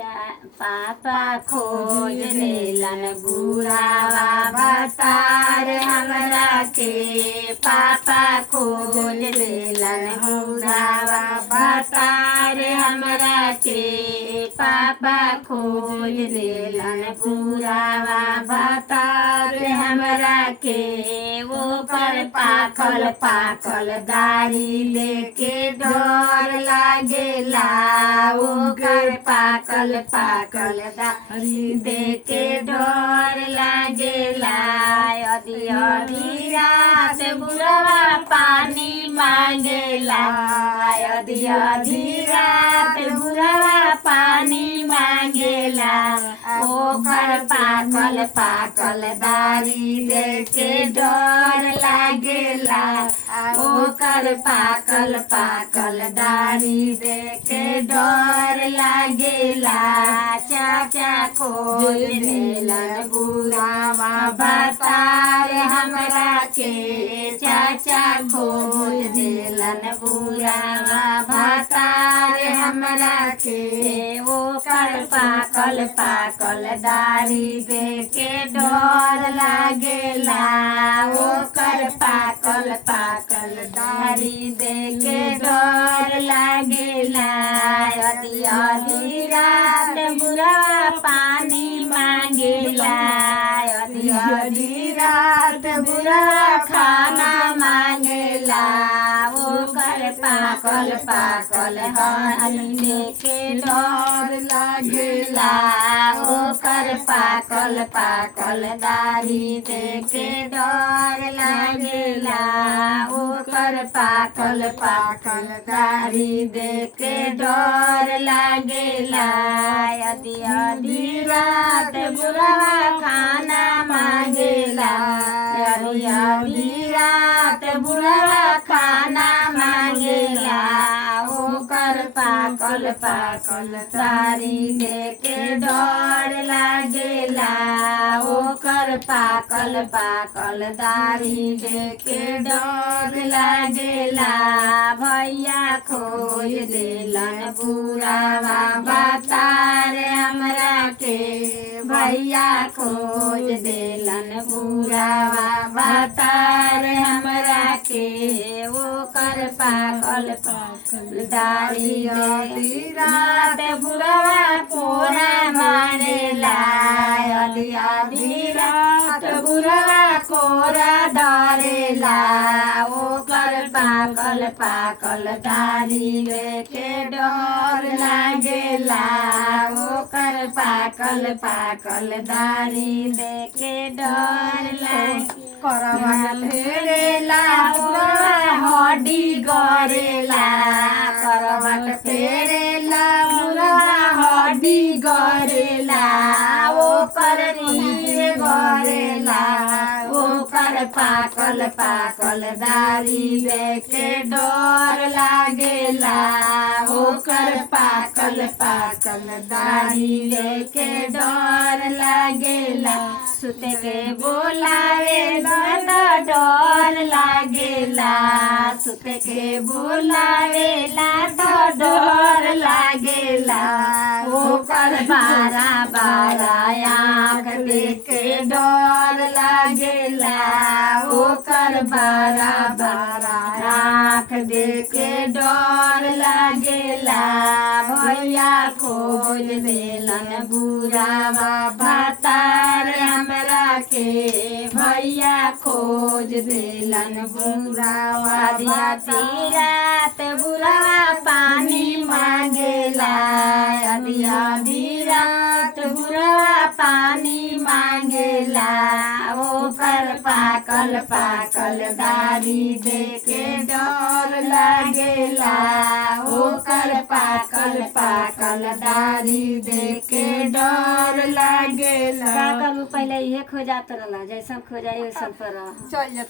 पापा खोज लेलन बुढ़ावा भतार हमरा के। पापा खोज लेलन बुढ़ावा भतार हमरा के। पापा खोज लेलन बुढ़ावा भतार हमरा के। वो पर पाकल पाकल दाढ़ी लेके डर लागेला। वो कर पाकल पाकल दाढ़ी देके डर लागेला। यदि आधी रात बुढ़वा पानी मांगेला। यदि आधी रात बुढ़वा पानी मांगेला। ओकर पाकल पाकल दाढ़ी देके डर लागेला। ओकर पाकल पाकल दाढ़ी देके डर लागेला। चाचा खोज लेलन बुढ़ावा भतार हमरा के। चाचा खोज लेलन बुढ़ावा भतार हमरा के। ओकर पाकल पाकल दाढ़ी देके डर लागेला। ओकर पाकल पाकल दाढ़ी देके डर लागेला। यदि आधी रात बुढ़वा पानी मांगेला। यदि आधी रात बुढ़वा खाना मांगेला। ओकर पाकल पाकल दाढ़ी देके डर लागेला। ओकर पाकल पाकल दाढ़ी देके डर लागेला। ओकर पाकल पाकल दाढ़ी देके डर लागेला। यदि आधी रात बुढ़वा खाना मांगेला। यदि आधी रात बुढ़वा खाना मांगेला। ओकर पाकल पाकल दाढ़ी देके डर लागेला। ओकर पाकल पाकल दाढ़ी देके डर लागेला। भैया खोज लेलन बुढ़ावा भतार हमरा के। भैया खोज देलन बुढ़ावा भतार हमरा के। ओकर पाकल पाकल दाढ़ी आधी रात बुढ़वा कोरा मारेला। यदि आधी रात बुढ़वा कोरा डारेला। ओकर पाकल पाकल दाढ़ी लेके डर लागेला। ओकर पाकल पाकल दाढ़ी लेके डर लागे। करवट फेरेला बुढ़वा हड्डी गरेला। करवट फेरेला बुढ़वा हड्डी गरेला। ओकर नीर गरेला। ओकर पाकल पाकल दाढ़ी देखे डर लागेला। ओकर पाकल पाकल दाढ़ी देखे डर लागेला। सुते के बोलावेला त डर लागेला। सुते के बोलावेला त डर लागेला। ओकर बारा बारा आँख देखे डर लागेला। ओकर बारा बारा आँख देखे डर लागेला। भैया खोज देलन बुढ़ावा भतार हमरा के। भैया खोज देलन बुढ़ावा आधी रात बुढ़वा पानी मांगेला। यदि आधी रात बुढ़वा पानी मांगेला। ओकर पाकल पाकल दाढ़ी देखे डर लागेला। ओकर पाकल पाकल दाढ़ी देखे डर लागेला। का करू पहले ये खोजात रहला जैसा खोजाई वैसा पर चल